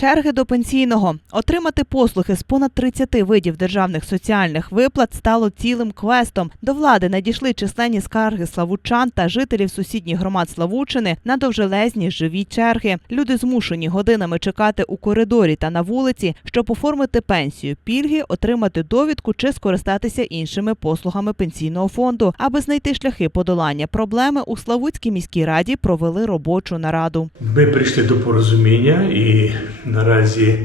Черги до пенсійного отримати послуги з понад 30 видів державних соціальних виплат стало цілим квестом. До влади надійшли численні скарги славучан та жителів сусідніх громад Славучини на довжелезні живі черги. Люди змушені годинами чекати у коридорі та на вулиці, щоб оформити пенсію, пільги, отримати довідку чи скористатися іншими послугами пенсійного фонду. Аби знайти шляхи подолання проблеми, у Славутській міській раді провели робочу нараду. Ми прийшли до порозуміння і наразі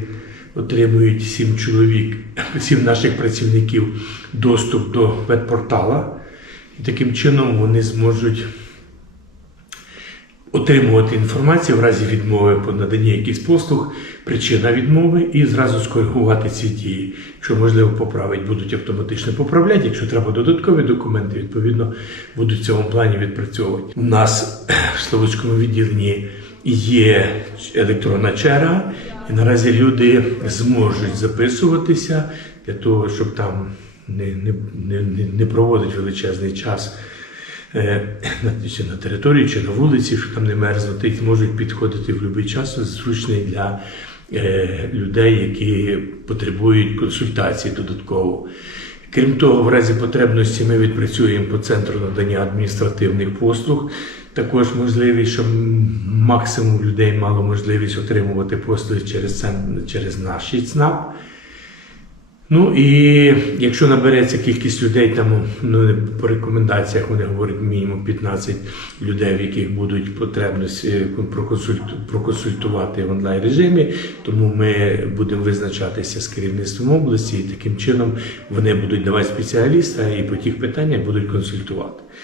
отримують сім чоловік, сім наших працівників доступ до веб-портала. І таким чином вони зможуть отримувати інформацію в разі відмови по наданні якихось послуг, причина відмови і зразу скоригувати ці дії. Якщо можливо поправить, будуть автоматично поправляти. Якщо треба додаткові документи, відповідно будуть в цьому плані відпрацьовувати. У нас в Славутському відділенні є електронна черга, і наразі люди зможуть записуватися для того, щоб там не, не, не, не- проводити величезний час е, чи на території, чи на вулиці, щоб там не мерзнути, і можуть підходити в будь-який час, зручний для е, людей, які потребують консультації додатково. Крім того, в разі потребності ми відпрацюємо по центру надання адміністративних послуг. Також можливість, щоб максимум людей мало можливість отримувати послуги через, через наш ЦНАП. Ну і якщо набереться кількість людей, там ну, по рекомендаціях вони говорять мінімум 15 людей, в яких будуть потребності е, проконсультувати в онлайн режимі, тому ми будемо визначатися з керівництвом області, і таким чином вони будуть давати спеціаліста і по тих питаннях будуть консультувати.